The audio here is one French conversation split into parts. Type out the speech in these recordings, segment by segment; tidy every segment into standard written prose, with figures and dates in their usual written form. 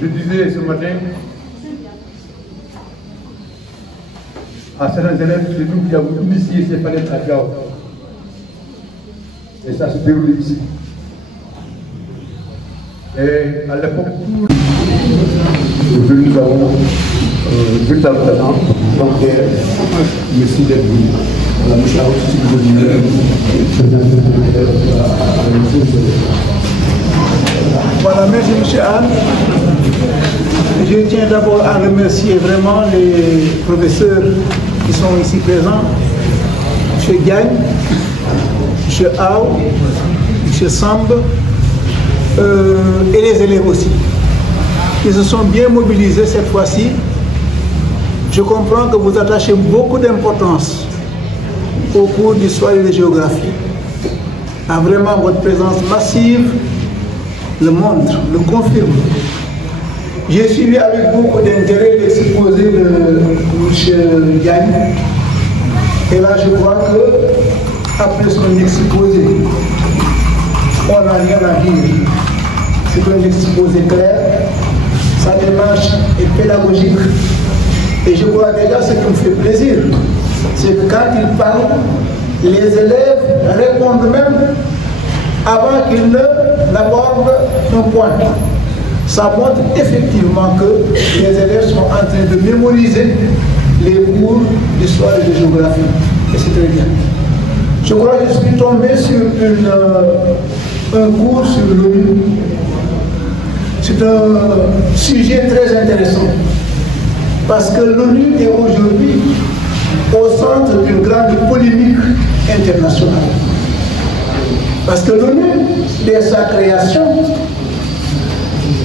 Je disais ce matin à certains élèves, c'est nous qui avons initié ces palettes à Gao. Et ça se déroule ici. Et à l'époque, nous avons deux talents, donc merci d'être venu. Voilà, merci M. Anne. Je tiens d'abord à remercier vraiment les professeurs qui sont ici présents, M. Gagne, M. Ao, M. Samb, et les élèves aussi. Ils se sont bien mobilisés cette fois-ci. Je comprends que vous attachez beaucoup d'importance au cours d'histoire et de géographie. Vraiment, votre présence massive le montre, le confirme. J'ai suivi avec beaucoup d'intérêt l'exposé de M. Gagne. Et là, je crois que, après son exposé, on n'a rien à dire. C'est un exposé clair, sa démarche est pédagogique. Et je crois déjà ce qui me fait plaisir, c'est que quand il parle, les élèves répondent même avant qu'ils n'abordent un point. Ça montre effectivement que les élèves sont en train de mémoriser les cours d'histoire et de géographie. Et c'est très bien. Je crois que je suis tombé sur un cours sur l'ONU. C'est un sujet très intéressant. Parce que l'ONU est aujourd'hui au centre d'une grande polémique internationale. Parce que l'ONU, dès sa création,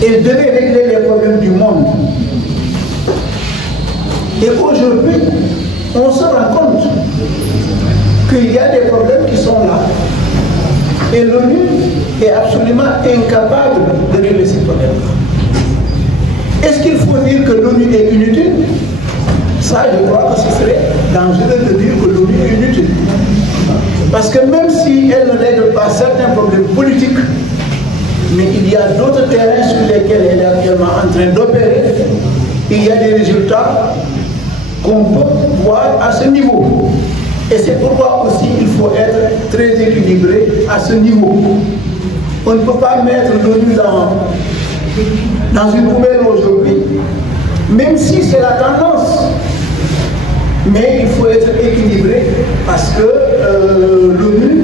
elle devait régler les problèmes du monde. Et aujourd'hui, on se rend compte qu'il y a des problèmes qui sont là. Et l'ONU est absolument incapable de régler ces problèmes-là. Est-ce qu'il faut dire que l'ONU est inutile? Ça, je crois que ce serait dangereux de dire que l'ONU est inutile. Parce que même si elle ne règle pas certains problèmes politiques, mais il y a d'autres terrains sur lesquels elle est actuellement en train d'opérer, il y a des résultats qu'on peut voir à ce niveau. Et c'est pourquoi aussi il faut être très équilibré à ce niveau. On ne peut pas mettre l'ONU dans une poubelle aujourd'hui, même si c'est la tendance. Mais il faut être équilibré parce que l'ONU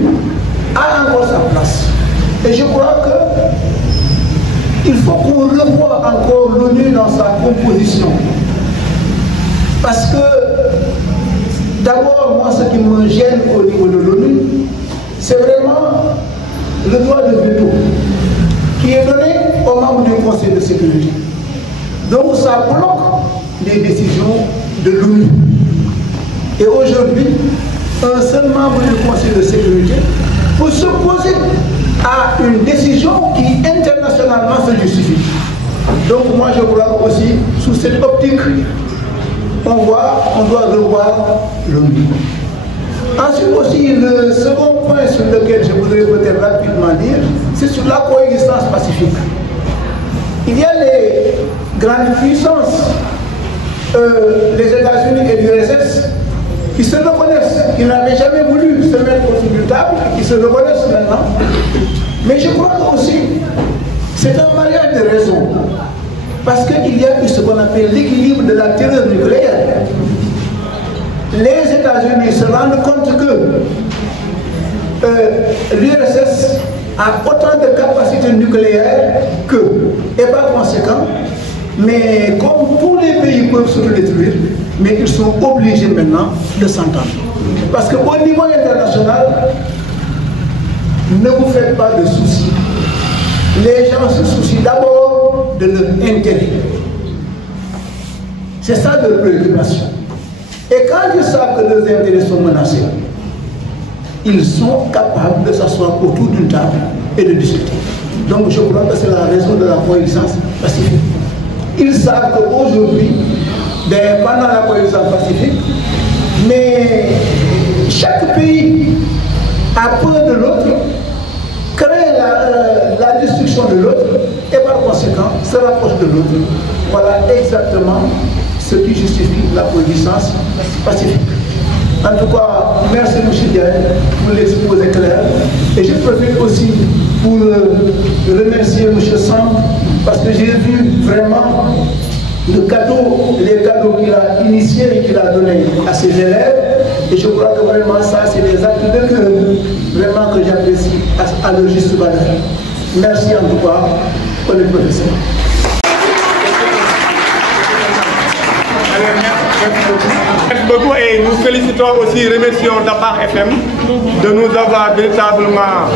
a encore sa place. Et je crois qu'il faut qu'on revoie encore l'ONU dans sa composition. Parce que d'abord, moi, ce qui me gêne au niveau de l'ONU, c'est vraiment le droit de veto qui est donné aux membres du Conseil de sécurité. Donc ça bloque les décisions de l'ONU. Et aujourd'hui, un seul membre du Conseil de sécurité peut s'opposer à une décision qui internationalement se justifie. Donc moi je crois aussi, sous cette optique, on doit revoir l'ONU. Ensuite aussi, le second point sur lequel je voudrais peut-être rapidement dire, c'est sur la coexistence pacifique. Il y a les grandes puissances, les États-Unis et l'URSS, qui se reconnaissent, qui n'avaient jamais voulu se mettre autour d'une table, qui se reconnaissent maintenant. Mais je crois que aussi, c'est un mariage de raison. Parce qu'il y a eu ce qu'on appelle l'équilibre de la terreur nucléaire. Les États-Unis se rendent compte que l'URSS a autant de capacités nucléaires qu'eux. Et par conséquent, mais comme tous les pays peuvent se détruire, mais ils sont obligés maintenant de s'entendre. Parce qu'au niveau international, ne vous faites pas de soucis. Les gens se soucient d'abord de leur intérêt. C'est ça leur préoccupation. Et quand ils savent que leurs intérêts sont menacés, ils sont capables de s'asseoir autour d'une table et de discuter. Donc je crois que c'est la raison de la coexistence pacifique. Ils savent qu'aujourd'hui, pendant la coexistence pacifique, mais chaque pays a peur de l'autre, crée la destruction de l'autre, et par conséquent se rapproche de l'autre. Voilà exactement ce qui justifie la coexistence pacifique. En tout cas, merci M. Diagne pour l'exposé clair. Et je profite aussi pour remercier M. Sam parce que j'ai vu vraiment les cadeaux qu'il a initiés et qu'il a donnés à ses élèves. Et je crois que vraiment ça, c'est des actes de cœur vraiment que j'apprécie à leur juste valeur. Merci en tout cas pour les professeurs. Merci beaucoup et nous félicitons aussi, remercions Dabakh FM de nous avoir véritablement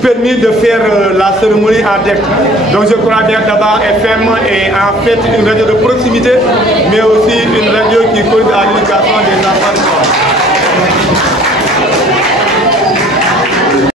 permis de faire la cérémonie en direct. Donc je crois bien que Dabakh FM est en fait une radio de proximité, mais aussi une radio qui contribue à l'éducation des enfants.